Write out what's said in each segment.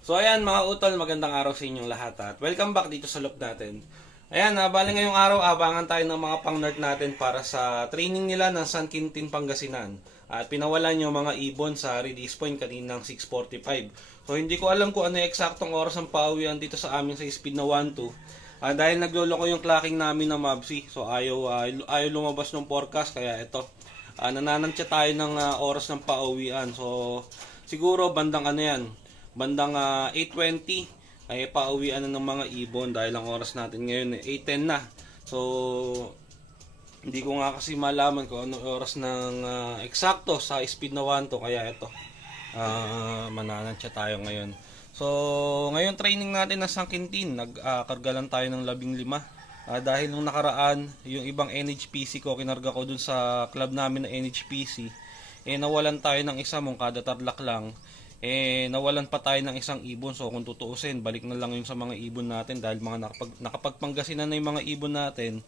So ayan mga utol, magandang araw sa inyong lahat at welcome back dito sa loop natin. Ayan, bali ngayong araw, abangan tayo ng mga pang-nerd natin para sa training nila ng San Quintin, Pangasinan. At pinawalan yung mga ibon sa release point kaninang 6:45. So hindi ko alam kung ano yung eksaktong oras ng pauwian dito sa amin sa speed na 1-2. Dahil nagloloko yung clocking namin na Mavsi. So ayaw lumabas ng forecast kaya ito. Nananantya tayo ng oras ng pauwian. So siguro bandang ano yan, bandang 8:20 ay pauwian na ng mga ibon dahil ang oras natin ngayon 8:10 na. So hindi ko nga kasi malaman kung ano oras ng eksakto sa speed na 1 to kaya ito. Mananansya tayo ngayon. So ngayon training natin na San Quintin, nagkarga lang tayo ng 15. Dahil nung nakaraan, yung ibang NHPC ko kinarga ko dun sa club namin na NHPC, nawalan tayo ng isa mong kada tarlak lang. Nawalan pa tayo ng isang ibon. So kung tutuusin, balik na lang yung sa mga ibon natin dahil mga nakapagpanggasinan na yung mga ibon natin.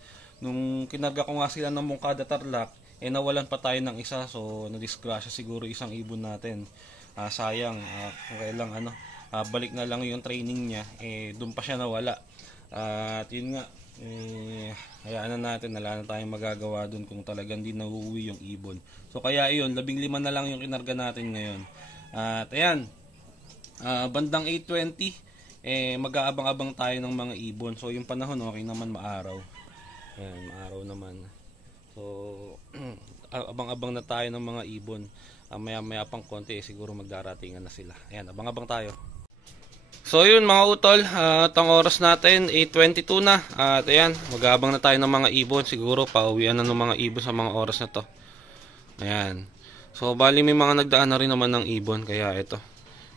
Nung kinarga ko nga sila ng mungkada tarlak, nawalan pa tayo ng isa. So nadisgrasya siguro isang ibon natin. Sayang, okay lang balik na lang yung training niya. Doon pa siya nawala. At yun nga, hayaan na natin, wala na tayong magagawa doon kung talagang di nauuwi yung ibon. So kaya yun, 15 na lang yung kinarga natin ngayon. At ayan, bandang 8:20, mag-aabang-abang tayo ng mga ibon. So yung panahon okay naman, maaraw. Ayan, maaraw naman. So abang-abang na tayo ng mga ibon. Maya-maya pang konti, siguro magdaratingan na sila. Ayan, abang-abang tayo. So yun mga utol, at ang oras natin 8:22 na. At ayan, mag-aabang na tayo ng mga ibon. Siguro pauwian na ng mga ibon sa mga oras na to. Ayan. So bali may mga nagdaan na rin naman ng ibon kaya ito.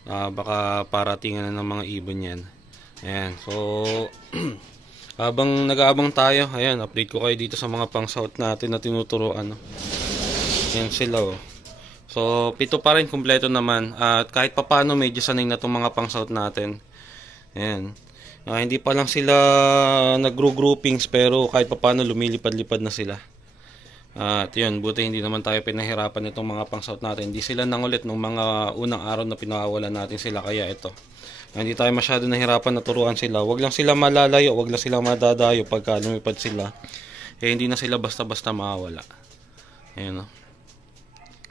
Baka paratingan na ng mga ibon yan. Ayan. So habang nag-aabang tayo, ayan, update ko kayo dito sa mga pang-south natin na tinuturuan. Ayan sila oh. So 7 pa rin, kumpleto naman. At kahit papano medyo sanay na itong mga pang-south natin. Ayan. Hindi pa lang sila nag-groupings pero kahit papano lumilipad-lipad na sila. At yun, buti hindi naman tayo pinahirapan itong mga pang-south natin. Hindi sila nangulit nung mga unang araw na pinawawalan natin sila. Kaya ito, hindi tayo masyado nahirapan na turuan sila. Wag lang sila malalayo, wag lang sila madadayo pagka lumipad sila. Hindi na sila basta-basta mawawala. Ayan o.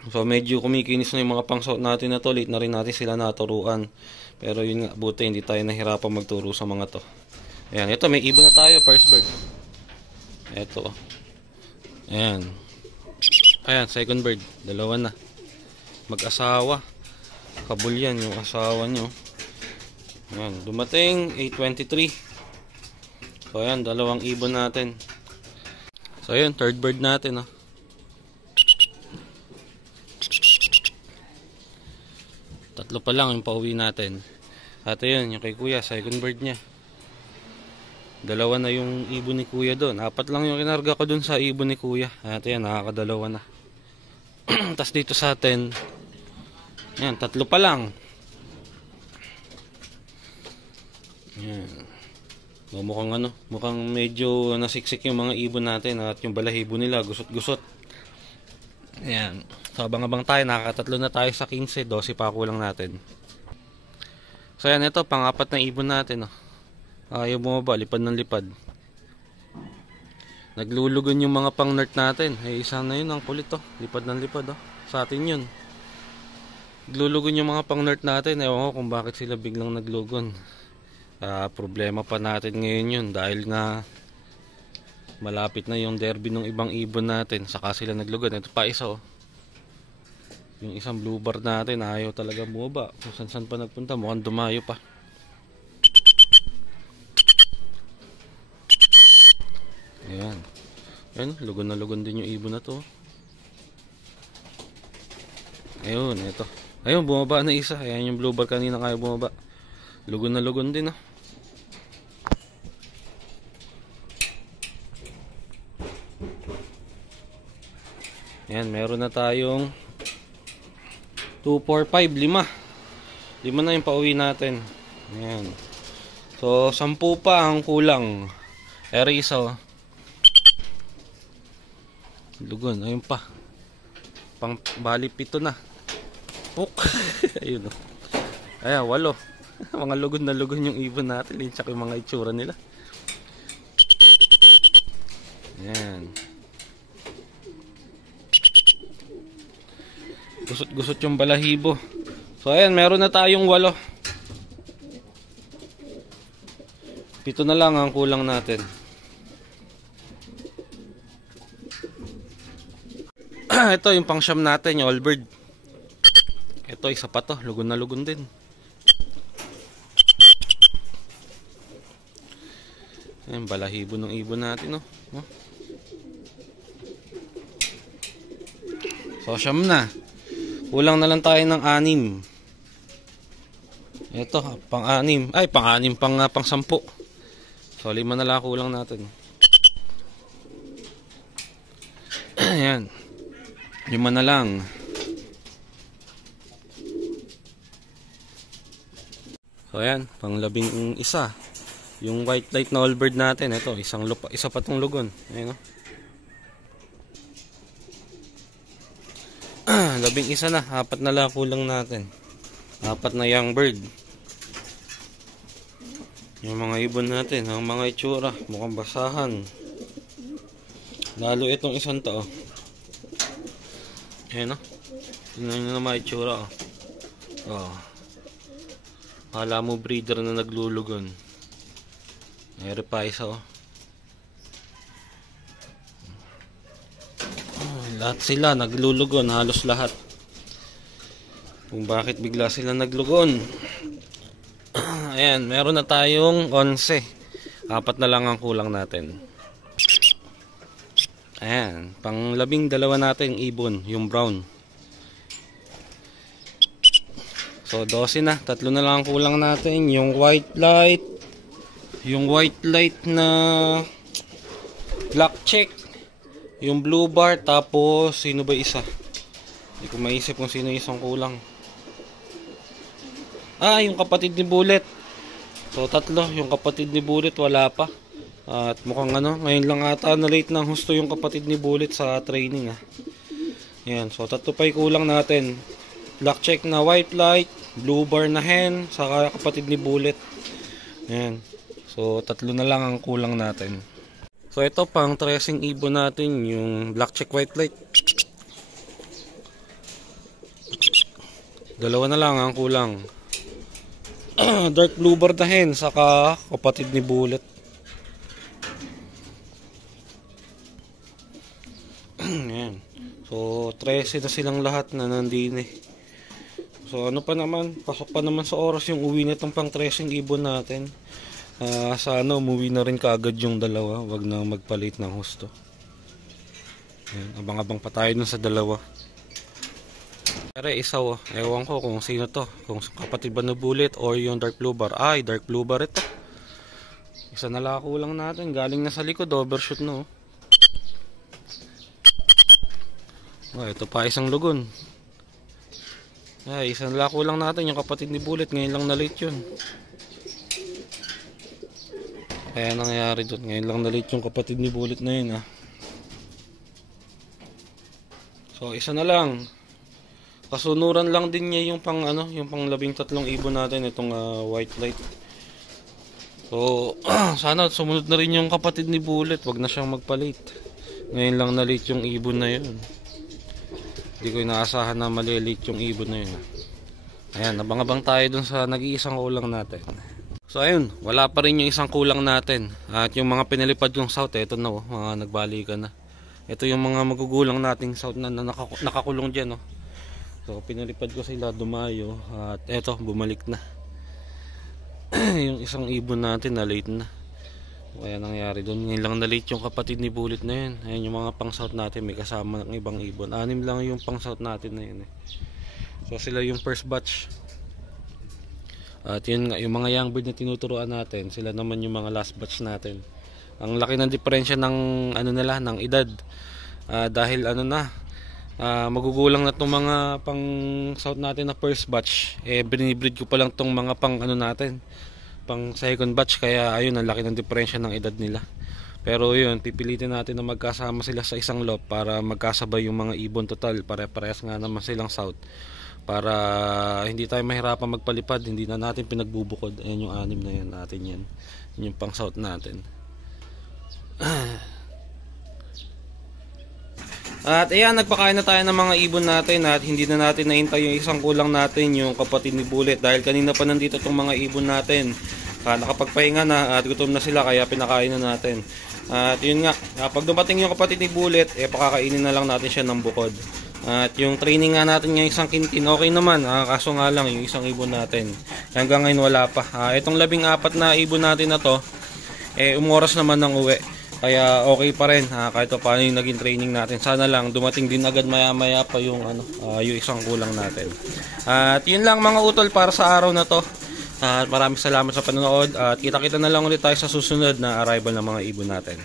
So medyo kumikinis na yung mga pang-south natin na to. Late na rin natin sila naturuan. Pero yun nga, buti hindi tayo nahirapan magturo sa mga to. Ayan, ito may ibon na tayo, first bird. Ito. Ayan. Ayan, second bird. Dalawa na. Mag-asawa. Kabul yan yung asawa nyo. Ayan, dumating 8:23. So ayan, dalawang ibon natin. So ayan, third bird natin oh. Tatlo pa lang yung pauwi natin. At ayun, yung kay kuya, second bird niya. Dalawa na yung ibon ni kuya doon. 4 lang yung kinarga ko doon sa ibon ni kuya. At yan, nakakadalawa na. Tapos dito sa atin, yan, 3 pa lang. Yan. So, mukhang medyo nasiksik yung mga ibon natin. At yung balahibo nila, gusot-gusot. Yan. So abang-abang tayo, nakakatatlo na tayo sa 15, 12 pa kulang natin. So yan, ito, pang-apat na ibon natin. Ayaw bumaba, lipad ng lipad. Naglulugon yung mga pang-nerd natin. Isa na yun, ang kulit oh. Lipad ng lipad oh. Sa atin yun. Naglulugon yung mga pang-nerd natin. Ewan ko kung bakit sila biglang naglugon. Problema pa natin ngayon yun. Dahil nga malapit na yung derby ng ibang ibon natin. Saka sila naglugon. Ito pa isa oh. Yung isang bluebird natin ayaw talaga bumaba. Kung saan pa nagpunta, mukhang dumayo pa. Ayan. Ayan, lugon na lugon din yung ibon na to. Ayun, ito. Ayun, bumaba na isa. Ayan yung bluebird kanina kaya bumaba. Lugon na lugon din Ayan, meron na tayong 2, 4, 5, 5. 5 na yung pauwi natin. Ayan. So, 10 pa ang kulang. Isa oh. Lugon, ayun pa. Pang bali 7 na. Puk. Ayun oh. Ayan, 8. Mga lugon na lugon yung ibon natin. Tsaka yung mga itsura nila. Ayan. Gusot-gusot yung balahibo. So ayan, meron na tayong 8. 7 na lang ang kulang natin. Ito yung pang-siyam natin, yung all-bird. Ito, isa pa to. Lugon na lugon din. Ayan, balahibo ng ibon natin, no? So, siyam na. Kulang na lang tayo ng 6. Ito, pang-6. Ay, pang-6, pang-10. So, 5 na lang kulang natin. Ayan. 5 na lang. So, ayan. Pang-11. Yung white light na all bird natin. Ito, isa pa tong lugon. Ayan, no? 11 na. 4 na lang kulang natin. 4 na young bird. Yung mga ibon natin, ang mga itsura, mukhang basahan. Lalo itong isang to, oh. Ayan, oh. Tingnan nyo na mga itsura, oh. Oh. Kala mo breeder na naglulugon. Mayroon pa isa, oh. Lahat sila naglulugon, halos lahat. Kung bakit bigla sila naglugon. Ayan, meron na tayong 11. 4 na lang ang kulang natin. Ayan, pang-12 natin ibon, yung brown. So 12 na, 3 na lang ang kulang natin. Yung white light na black check, yung blue bar, tapos sino ba isa? Hindi ko maisip kung sino isang kulang. Yung kapatid ni Bullet. So 3, yung kapatid ni Bullet wala pa. At mukhang ngayon lang ata na late ng husto yung kapatid ni Bullet sa training, Ayan, so 3 pa yung kulang natin. Black check na white light, blue bar na hen, saka kapatid ni Bullet. Ayan. So 3 na lang ang kulang natin. So ito pang tracing ibon natin, yung black check white light. 2 na lang ang kulang. Dark blue bar na hen, saka kapatid ni Bullet. Ayan. So 13 na silang lahat na nandini. So ano pa naman, pasok pa naman sa oras yung uwi nitong pang tracing ibon natin. Sana umuwi na rin kaagad yung dalawa, wag na magpalit ng husto. Ayan, abang-abang pa tayo dun sa dalawa. Pero isa, ewan ko kung sino to, kung kapatid ba na Bullet or yung dark blue bar. Dark blue bar ito. Isa na lang kulang natin, galing na sa likod, overshoot, no. Ito pa isang lugon. Isa na lang kulang natin, yung kapatid ni Bullet, ngayon lang na late yun. Kaya nangyayari doon, ngayon lang na late yung kapatid ni Bullet na yun, So isa na lang. Kasunuran lang din niya yung pang 13 ibon natin, itong white light. So sana sumunod na rin yung kapatid ni Bullet, wag na siyang magpalit. Ngayon lang na late yung ibon na yun. Hindi ko inaasahan na malilate yung ibon na yun. Ayan, abang-abang tayo dun sa nag-iisang kulang natin. So ayun, wala pa rin yung isang kulang natin. At yung mga pinalipad yung south, ito na, mga nagbalikan na. Ito yung mga magugulang nating south na nakakulong dyan, So pinalipad ko sila, dumayo, at eto, bumalik na. Yung isang ibon natin na late na. Kaya nangyari doon, ngayon lang na late yung kapatid ni Bullet na yun. Ayan yung mga pang south natin, may kasama ng ibang ibon. 6 lang yung pang south natin na yun, So sila yung first batch. At yun nga, yung mga young bird na tinuturuan natin, sila naman yung mga last batch natin. Ang laki ng diferensya ng nila, ng edad. Dahil magugulang na tong mga pang south natin na first batch. Binibreed ko pa lang tong mga pang natin, pang second batch, kaya ayun, ang laki ng diferensya ng edad nila. Pero yun, pipilitin natin na magkasama sila sa isang lot para magkasabay yung mga ibon total. Pare-parehas nga naman silang south. para hindi tayo mahirapan magpalipad, hindi na natin pinagbubukod. Ayan yung 6 na yan natin yan. Yun yung pang south natin. At ayan, nagpakain na tayo ng mga ibon natin at hindi na natin naintay yung isang kulang natin, yung kapatid ni Bullet, dahil kanina pa nandito tong mga ibon natin. Nakapagpahinga na at gutom na sila kaya pinakain na natin. At yun nga, pag dumating yung kapatid ni Bullet, pakakainin na lang natin siya ng bukod. At yung training nga natin yung isang kintin, okay naman, kaso nga lang yung isang ibon natin hanggang ngayon wala pa. Itong 14 na ibon natin na to, umoras naman ng uwi. Kaya okay pa rin kahit paano yung naging training natin. Sana lang dumating din agad maya pa yung yung isang kulang natin. At yun lang mga utol para sa araw na to. At maraming salamat sa panonood at kita-kita na lang ulit tayo sa susunod na arrival ng mga ibon natin.